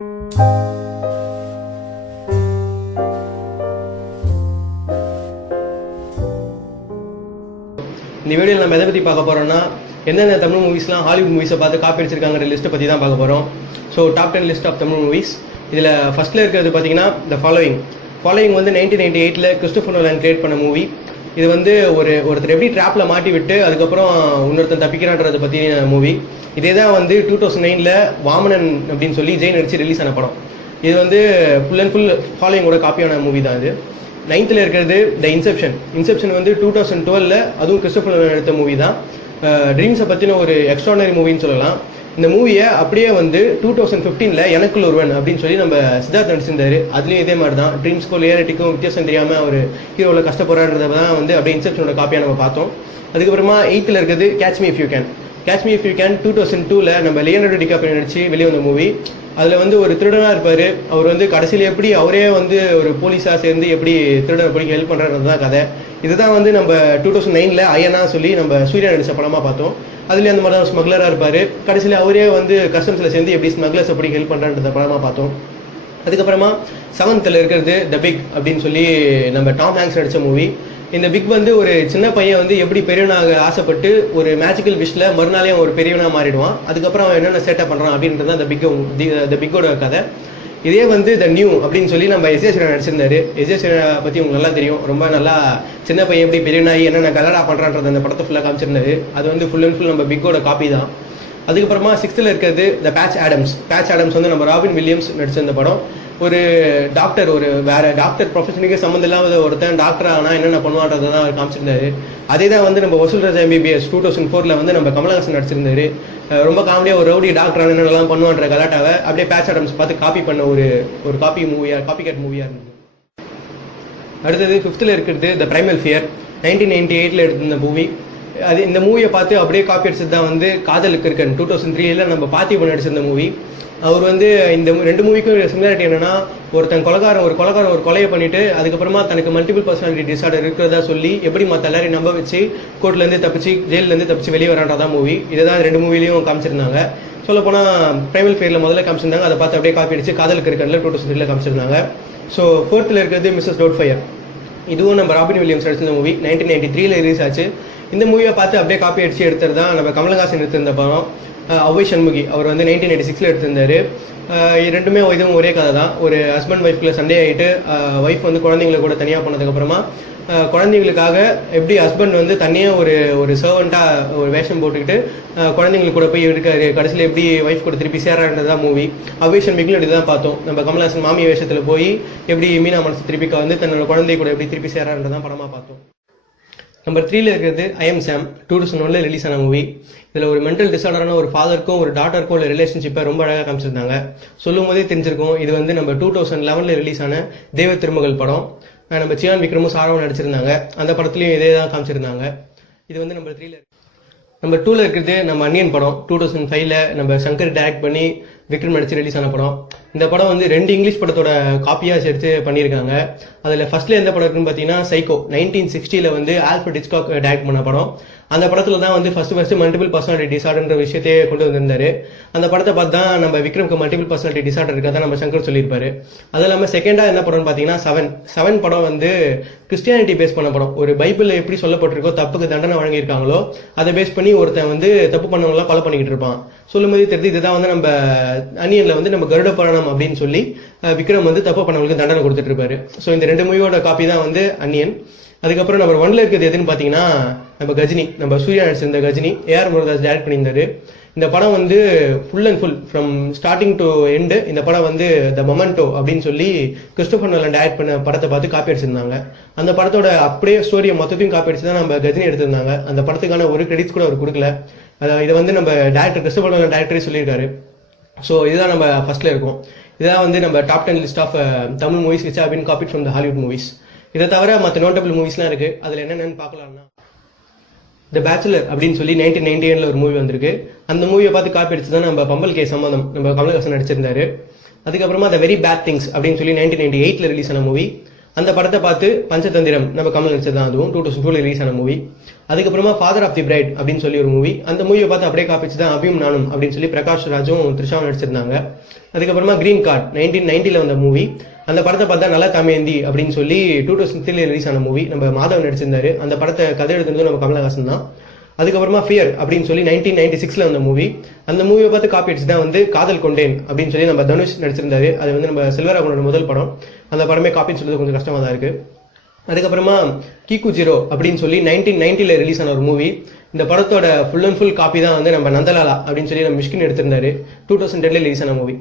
இந்த வீடியோவில் நம்ம எதை பற்றி பார்க்க போகிறோம்னா எந்தெந்த தமிழ் மூவிஸ்லாம் ஹாலிவுட் மூவிஸை பார்த்து காப்பி அடிச்சிருக்காங்கிற லிஸ்ட்டை பற்றி தான் பார்க்க போகிறோம். So top 10 list of Tamil movies. இதில் ஃபர்ஸ்ட்டில் இருக்கிறது பார்த்தீங்கன்னா த ஃபாலோயிங் வந்து 1998 கிறிஸ்டோபர் நோலன் கிரியேட் பண்ண மூவி. இது வந்து ஒருத்தர் எப்படி ட்ராப்பில் மாட்டி விட்டு அதுக்கப்புறம் இன்னொருத்தர் தப்பிக்கிறான்றதை பற்றி மூவி. இதே தான் வந்து 2009 வாமனன் அப்படின்னு சொல்லி ஜெயின் அடிச்சு ரிலீஸ் ஆன படம். இது வந்து ஃபுல் அண்ட் ஃபுல் ஃபாலோயிங்கோட காப்பியான மூவி தான். இது 9th இருக்கிறது த இன்செப்ஷன் வந்து 2012 அதுவும் கிறிஸ்டோபர் நோலன் எடுத்த மூவி தான். ட்ரீம்ஸை பற்றின ஒரு எக்ஸ்ட்ரானரி மூவின்னு சொல்லலாம். இந்த மூவியை அப்படியே வந்து 2015 எனக்குள் ஒருவன் அப்படின்னு சொல்லி நம்ம சித்தார்த் நடிச்சிருந்தாரு. அதுலேயும் இதே மாதிரி தான் ட்ரீம்ஸ்க்கும் ரியாலிட்டிக்கும் வித்தியாசம் தெரியாமல் ஒரு ஹீரோவில் கஷ்டப்படுறான்றதை தான் வந்து அப்படியே இன்செப்ஷனோட காப்பியாக நம்ம பார்த்தோம். அதுக்கப்புறமா 8th இருக்கிறது catch me if you can 2002 நம்ம லியோனார்டோ டிகாப்ரியோ நடிச்சு வெளியே வந்த மூவி. அதில் வந்து ஒரு திருடனாக இருப்பார். அவர் வந்து கடைசியில் எப்படி அவரே வந்து ஒரு போலீஸாக சேர்ந்து எப்படி திருடனை பிடிக்க ஹெல்ப் பண்ணுறது தான் கதை. இதுதான் வந்து நம்ம 2009 அயனா சொல்லி நம்ம சூர்யா நடிச்ச படமாக பார்த்தோம். அதுலேயே அந்த மாதிரி தான் ஸ்மக்லராக இருப்பார். கடைசியில் அவரே வந்து கஸ்டம்ஸில் சேர்ந்து எப்படி ஸ்மக்லர்ஸை பிடிக்க ஹெல்ப் பண்ணுறன்ற படமாக பார்த்தோம். அதுக்கப்புறமா 7th இருக்கிறது த பிக் அப்படின்னு சொல்லி நம்ம டாம் ஹாங்க்ஸ் நடித்த மூவி. இந்த பிக் வந்து ஒரு சின்ன பையன் வந்து எப்படி பெரியவனாக ஆசைப்பட்டு ஒரு மேஜிக்கல் விஷில் மறுநாளே ஒரு பெரியவனாக மாறிடுவான். அதுக்கப்புறம் அவன் என்னென்ன செட்டப் பண்ணுறான் அப்படின்றது தான் த பிக்கோட கதை. இதே வந்து த நியூ அப்படின்னு சொல்லி நம்ம எஸ் ஏ நடிச்சிருந்தாரு. எஸ் ஏ பற்றி உங்களுக்கு நல்லா தெரியும். ரொம்ப நல்லா சின்ன பையன் எப்படி பெரியவனாகி என்னென்ன கலரா பண்ணுறான்றது அந்த படத்தை ஃபுல்லாக காமிச்சிருந்தாரு. அது வந்து ஃபுல் அண்ட் ஃபுல் நம்ம பிக்கோட காப்பி தான். அதுக்கப்புறமா 6th இருக்கிறது த பேட்ச் ஆடம்ஸ் வந்து நம்ம ராபின் வில்லியம்ஸ் நடிச்சிருந்த படம். ஒரு டாக்டர், ஒரு வேற டாக்டர் ப்ரொஃபஷனுக்கே சம்மந்தம் இல்லாத ஒருத்தன் டாக்டர் ஆனால் என்னென்ன பண்ணுவான்றதை தான் அவர் காமிச்சிருந்தாரு. அதே தான் வந்து நம்ம வசூல் ராஜா MBBS 2004 வந்து நம்ம கமலஹாசன் நடிச்சிருந்தாரு. ரொம்ப காமெடியாக ஒரு ரவுடி டாக்டர் என்னென்னலாம் பண்ணுவான்ற கலாட்டாவை அப்படியே பேட்ச் ஆடம்ஸ் பார்த்து காப்பி பண்ண ஒரு காப்பி கேட் மூவியாக இருந்தது. அடுத்தது 5th இருக்கிறது த பிரைமல் ஃபியர் 1998 எடுத்திருந்த மூவி. அது இந்த மூவியை பார்த்து அப்படியே காப்பி அடிச்சது தான் வந்து காதலுக்கு இருக்கன் 2003 நம்ம பார்த்திபன் நடிச்சிருந்த மூவி. அவர் வந்து இந்த 2 மூவிக்கும் சிமிலாரிட்டி என்னன்னா, ஒருத்தன் கொலைகாரன் ஒரு கொலையை பண்ணிட்டு அதுக்கப்புறமா தனக்கு மல்டிபிள் பர்சனாலிட்டி டிசார்டர் இருக்கிறதா சொல்லி எப்படி மற்ற எல்லாரையும் நம்ப வச்சு கோர்ட்லேருந்து தப்பிச்சு ஜெயிலேருந்து தப்பிச்சு வெளியே வரான்றதான் மூவி. இதை தான் 2 மூவிலையும் காமிச்சிருந்தாங்க. சொல்ல போனால் பிரைமல் ஃபியரில் முதல்ல காமிச்சிருந்தாங்க. அதை பார்த்து அப்படியே காப்பி அடிச்சு காதலுக்கு இருக்கன்ல 2003 காமிச்சிருந்தாங்க. ஸோ 4th இருக்கிறது மிஸ்ஸஸ் டவுட்ஃபயர். இதுவும் நம்ம ராபின் வில்லியம்ஸ் நடிச்சிருந்த மூவி. 1993 ரிலீஸ் ஆச்சு. இந்த மூவியை பார்த்து அப்படியே காப்பி அடிச்சு எடுத்தது தான் நம்ம கமலஹாசன் எடுத்திருந்த படம் அவ்வை சண்முகி. அவர் வந்து 1986 எடுத்திருந்தாரு. ரெண்டுமே இதுவும் ஒரே கதை தான். ஒரு ஹஸ்பண்ட் ஒய்ஃப்குள்ள சண்டே ஆகிட்டு ஒய்ஃப் வந்து குழந்தைங்களை கூட தனியாக போனதுக்கப்புறமா குழந்தைங்களுக்காக எப்படி ஹஸ்பண்ட் வந்து தனியாக ஒரு சர்வெண்ட்டாக ஒரு வேஷம் போட்டுக்கிட்டு குழந்தைங்களுக்கு கூட போய் இருக்காரு. கடைசியில் எப்படி ஒய்ஃப் கூட திருப்பி சேரான்றதான் மூவி. அவ்வை சண்முகிலும் இப்படி தான் பார்த்தோம். நம்ம கமலஹாசன் மாமி வேஷத்தில் போய் எப்படி மீனா மனசு திருப்பி வந்து தன்னோட குழந்தை கூட எப்படி திருப்பி சேரான்றதான் படமாக பார்த்தோம். நம்பர் 3 இருக்கிறது ஐ எம் சாம் 2001 ரிலீஸ் ஆன மூவி. இதில் ஒரு மென்டல் டிசார்டரான ஒரு ஃபாதருக்கும் ஒரு டாட்டருக்கும் உள்ள ரிலேஷன்ஷிப்பை ரொம்ப அழகாக காமிச்சிருந்தாங்க. சொல்லும் போதே தெரிஞ்சிருக்கும். இது வந்து நம்ம 2011 ரிலீஸ் ஆன தேவ திருமகள் படம். நம்ம சியான் விக்ரமும் சாராவும் நடிச்சிருந்தாங்க. அந்த படத்துலையும் இதே தான் காமிச்சிருந்தாங்க. இது வந்து நம்பர் 3 நம்பர் 2 இருக்கிறது நம்ம அன்னியன் படம் 2005 நம்ம சங்கர் டைரக்ட் பண்ணி விக்ரம் நடிச்சு ரிலீஸ் ஆன படம். இந்த படம் வந்து 2 இங்கிலீஷ் படத்தோட காப்பியாக சேர்த்து பண்ணியிருக்காங்க. அதில் ஃபர்ஸ்ட்ல எந்த படம் இருக்குன்னு பார்த்தீங்கன்னா சைக்கோ 1960 வந்து ஆல்ஃபிரட் ஹிட்ச்காக் டைரக்ட் பண்ண படம். அந்த படத்தில் தான் வந்து ஃபர்ஸ்ட் மல்டிபிள் பர்சனாலிட்டி டிசார்டர்ன்ற விஷயத்தையே கொண்டு வந்திருந்தாரு. அந்த படத்தை பார்த்து தான் நம்ம விக்ரம்க்கு மல்டிபிள் பர்சனாலிட்டி டிசார்டர் இருக்கா நம்ம சங்கர் சொல்லியிருப்பாரு. அது இல்லாமல் செகண்டாக என்ன படம்னு பார்த்தீங்கன்னா செவன் படம் வந்து கிறிஸ்டியானிட்டி பேஸ் பண்ண படம். ஒரு பைபிள் எப்படி சொல்லப்பட்டிருக்கோ தப்புக்கு தண்டனை வழங்கியிருக்காங்களோ அதை பேஸ் பண்ணி ஒருத்தன் வந்து தப்பு பண்ணவங்களாம் கொலை பண்ணிக்கிட்டு இருப்பான். சொல்லும் போதே தெரிஞ்சு இதுதான் வந்து நம்ம அன்னியன்ல வந்து நம்ம கருட புராணம் அப்படின்னு சொல்லி விக்ரம் வந்து தப்பு பண்ணவங்களுக்கு தண்டனை கொடுத்துட்டு இருப்பாரு. ஸோ இந்த 2 மூவியோட காப்பி தான் வந்து அன்னியன். அதுக்கப்புறம் நம்பர் 1 இருக்கிறது எதுன்னு பார்த்தீங்கன்னா நம்ம கஜினி. நம்ம சூர்யா நடிச்சிருந்த கஜினி ஏஆர் முருகதாஸ் டைரக்ட் பண்ணியிருந்தாரு. இந்த படம் வந்து full and full from starting to end இந்த படம் வந்து த மொமெண்டோ அப்படின்னு சொல்லி கிறிஸ்டோபர் நோலன் டைரக்ட் பண்ண படத்தை பார்த்து காப்பி அடிச்சிருந்தாங்க. அந்த படத்தோட அப்படியே ஸ்டோரியை மொத்தத்தையும் காப்பி அடிச்சு தான் நம்ம கஜினி எடுத்திருந்தாங்க. அந்த படத்துக்கான ஒரு கிரெடிட்ஸ் கூட அவர் கொடுக்கல. இதை வந்து நம்ம டேரக்டர் கிறிஸ்டோபர் நோலன் டைரக்டரே சொல்லியிருக்காரு. ஸோ இதுதான் நம்ம ஃபர்ஸ்ட்ல இருக்கும். இதான் வந்து நம்ம top 10 list of Tamil movies which have been copied from the Hollywood movies. இதை தவிர மற்ற நோட்டபிள் மூவிஸ்லாம் இருக்கு. அதில் என்னென்னு பார்க்கலாம்னா த பேச்சுலர் அப்படின்னு சொல்லி 1991 ஒரு மூவி வந்திருக்கு. அந்த மூவியை பார்த்து காப்பி அடிச்சு தான் நம்ம பம்பல் கே சம்மதம் நம்ம கமலஹாசன் நடிச்சிருந்தாரு. அதுக்கப்புறமா த வெரி பேட் திங்ஸ் அப்படின்னு சொல்லி 1998 ரிலீஸ் ஆன மூவி. அந்த படத்தை பார்த்து பஞ்சதந்திரம் நம்ம கமல் நடிச்சது தான், அதுவும் 2002 ரிலீஸ் ஆன மூவி. அதுக்கப்புறமா ஃபாதர் ஆஃப் தி பிரைட் அப்படின்னு சொல்லி ஒரு மூவி, அந்த மூவியை பார்த்து அப்படியே காப்பிச்சு தான் அபியும் நானும் அப்படின்னு சொல்லி பிரகாஷ் ராஜும் த்ரிஷாவும் நடிச்சிருந்தாங்க. அதுக்கப்புறமா கிரீன் கார்டு 1990 வந்த மூவி, அந்த படத்தை பார்த்தா நல்லா தமேந்தி அப்படின்னு சொல்லி 2003 ரிலீஸ் ஆன மூவி, நம்ம மாதவன் நடிச்சிருந்தாரு. அந்த படத்தை கதை எழுதுனதும் நம்ம கமலஹாசன் தான். அதுக்கப்புறமா ஃபியர் அப்படின்னு சொல்லி 1996 வந்த மூவி, அந்த மூவியை பார்த்து காப்பி அடிச்சு தான் வந்து காதல் கொண்டேன் அப்படின்னு சொல்லி நம்ம தனுஷ் நடிச்சிருந்தாரு. அது வந்து நம்ம செல்வராகவனோட முதல் படம். அந்த படமே காப்பின்னு சொல்றது கொஞ்சம் கஷ்டமா தான் இருக்கு. அதுக்கப்புறமா கிக்கு ஜீரோ அப்படின்னு சொல்லி 1990 ரிலீஸ் ஆன ஒரு மூவி, இந்த படத்தோட ஃபுல் அண்ட் ஃபுல் காப்பி தான் வந்து நம்ம நந்தலாலா அப்படின்னு சொல்லி நம்ம மிஷ்கின் எடுத்திருந்தாரு. 2010 ரிலீஸ் ஆன மூவி.